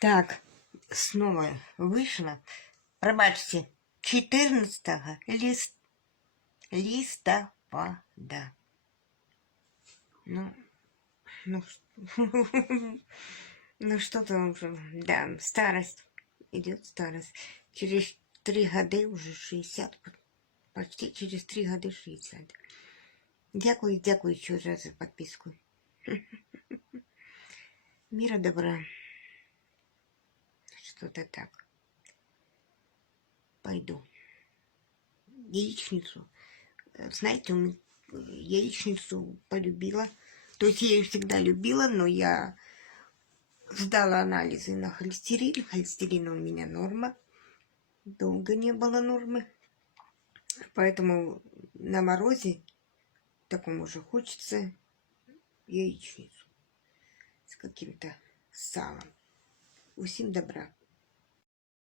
Так, снова вышло. Пробачьте, 14 листопада. Ну, ну, ну что-то уже, да, старость. Идет старость. Через 3 года уже 60. Почти через 3 года 60. Дякую еще раз за подписку. Мира добра. Что-то так. Пойду. Яичницу. Знаете, яичницу полюбила. То есть я ее всегда любила, но я сдала анализы на холестерин. Холестерин у меня норма. Долго не было нормы. Поэтому на морозе такому же хочется яичницу с каким-то салом. Усім добра.